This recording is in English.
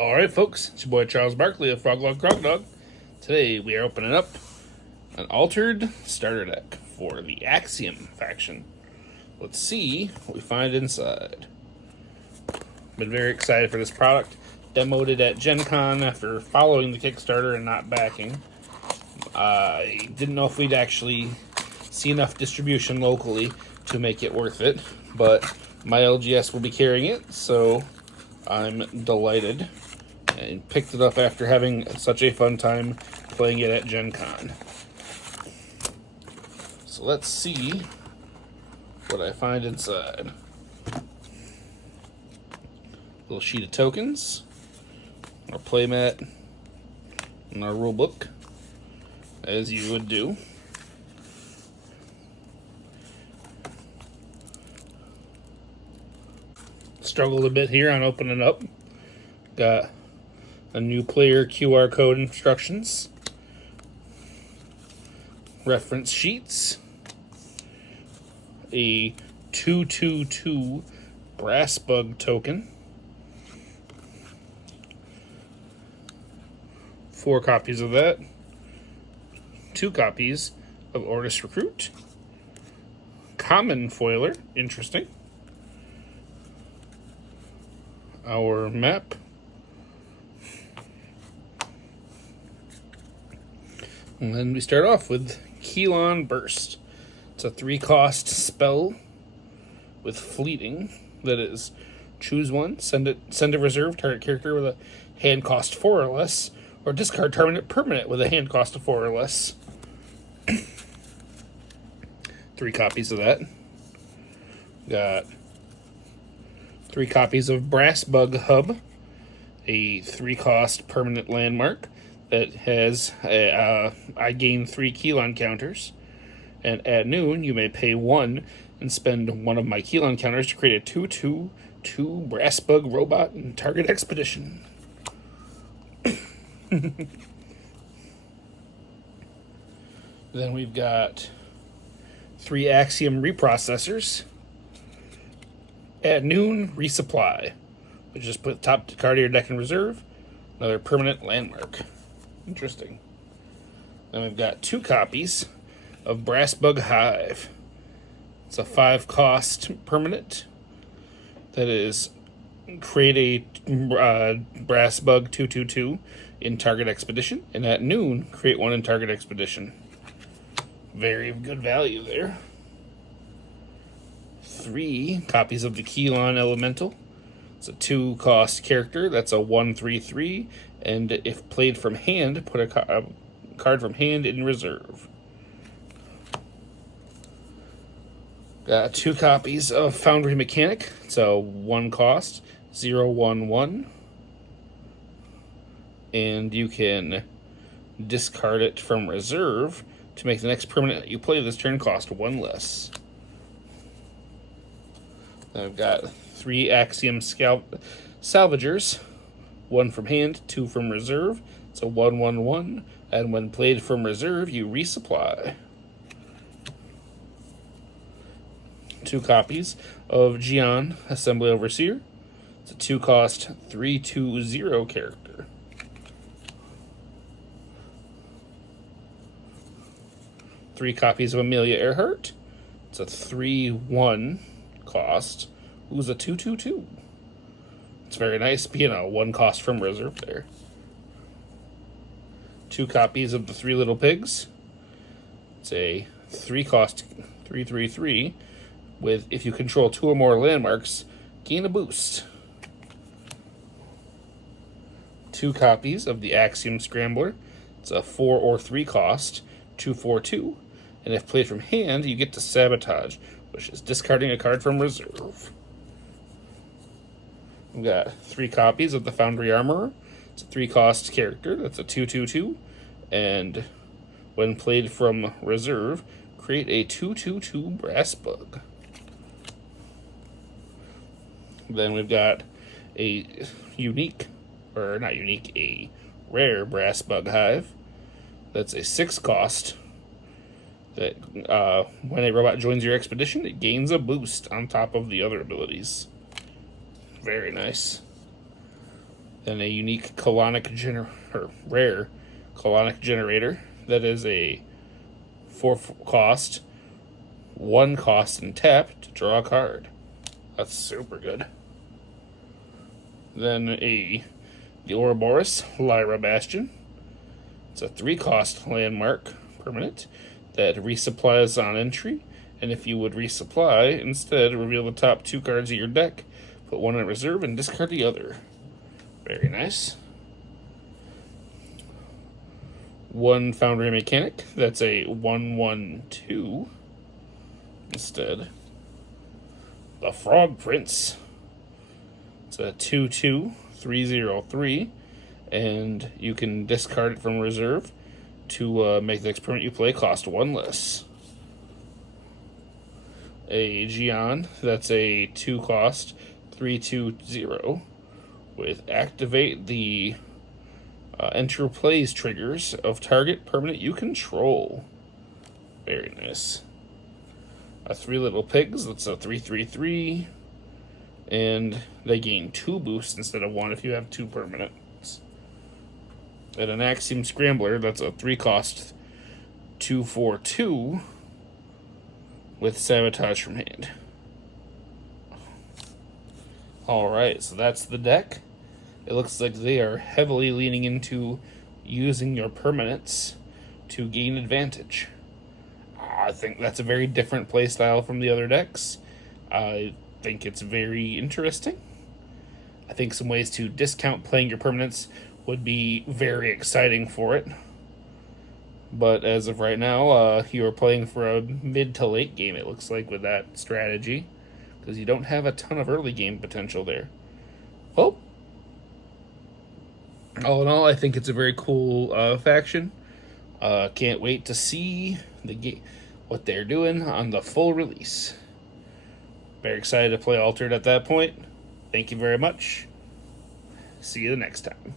Alright folks, it's your boy Charles Barkley of FrogLogCrogDog. Today we are opening up an altered starter deck for the Axiom faction. Let's see what we find inside. Been very excited for this product. Demoed it at Gencon after following the Kickstarter and not backing. I didn't know if we'd actually see enough distribution locally to make it worth it, but my LGS will be carrying it, so I'm delighted and picked it up after having such a fun time playing it at Gen Con. So let's see what I find inside. Little sheet of tokens, our playmat, and our rule book, as you would do. Struggled a bit here on opening up. Got a new player QR code instructions, reference sheets, a 222 brass bug token, 4 copies of that, 2 copies of Ortis Recruit, common foiler, interesting, our map, and then we start off with Keylon Burst. It's a 3-cost spell with fleeting that is choose one, send a reserve target character with a hand cost 4 or less, or discard permanent with a hand cost of 4 or less. 3 copies of that. Got 3 copies of Brass Bug Hub, a 3-cost permanent landmark that has I gain 3 Keylon counters, and at noon you may pay 1 and spend 1 of my Keylon counters to create a 2/2/2 Brass Bug Robot and target expedition. Then we've got 3 Axiom reprocessors. At noon, resupply. We just put top card of your deck in reserve. Another permanent landmark. Interesting. Then we've got 2 copies of Brass Bug Hive. It's a 5-cost permanent that is create a Brass Bug 2/2/2 in target expedition, and at noon create 1 in target expedition. Very good value there. 3 copies of the Keylon Elemental. It's a 2-cost character. That's a 1/3/3, and if played from hand, put a card from hand in reserve. Got 2 copies of Foundry Mechanic. It's a 1-cost, 0/1/1, and you can discard it from reserve to make the next permanent you play this turn cost 1 less. Then I've got 3 Axiom Salvagers, 1 from hand, 2 from reserve. It's a 1/1/1, and when played from reserve, you resupply. 2 copies of Gencon, Assembly Overseer. It's a 2-cost 3/2/0 character. 3 copies of Amelia Earhart. It's a 3/1 cost. Who's a 2/2/2. It's very nice being a 1 cost from reserve there. 2 copies of the 3 Little Pigs. It's a 3-cost 3/3/3 with, if you control 2 or more landmarks, gain a boost. 2 copies of the Axiom Scrambler. It's a 4 or 3 cost 2/4/2, and if played from hand, you get to sabotage, which is discarding a card from reserve. We've got 3 copies of the Foundry Armorer. It's a 3-cost character. That's a 2/2/2, and when played from reserve, create a 2/2/2 Brass Bug. Then we've got a rare Brass Bug Hive. That's a 6-cost that when a robot joins your expedition, it gains a boost on top of the other abilities. Very nice. Then a unique rare colonic generator that is a 4 cost, 1 cost and tap to draw a card. That's super good. Then the Ouroboros Lyra Bastion. It's a 3 cost landmark permanent that resupplies on entry, and if you would resupply, instead reveal the top 2 cards of your deck, put 1 in reserve, and discard the other. Very nice. 1 Foundry Mechanic, that's a 1/1/2 instead. The Frog Prince. It's a 2/2 3/0/3, and you can discard it from reserve to make the next permanent you play cost 1 less. A Gencon, that's a 2 cost 3/2/0 with activate the enter plays triggers of target permanent you control. Very nice. A 3 Little Pigs, that's a 3/3/3, and they gain 2 boosts instead of 1 if you have 2 permanents. And an Axiom Scrambler, that's a 3 cost 2/4/2 with Sabotage from hand. Alright, so that's the deck. It looks like they are heavily leaning into using your permanents to gain advantage. I think that's a very different playstyle from the other decks. I think it's very interesting. I think some ways to discount playing your permanents would be very exciting for it. But as of right now, you are playing for a mid to late game, it looks like, with that strategy, because you don't have a ton of early game potential there. Well, all in all, I think it's a very cool faction. Can't wait to see what they're doing on the full release. Very excited to play Altered at that point. Thank you very much. See you the next time.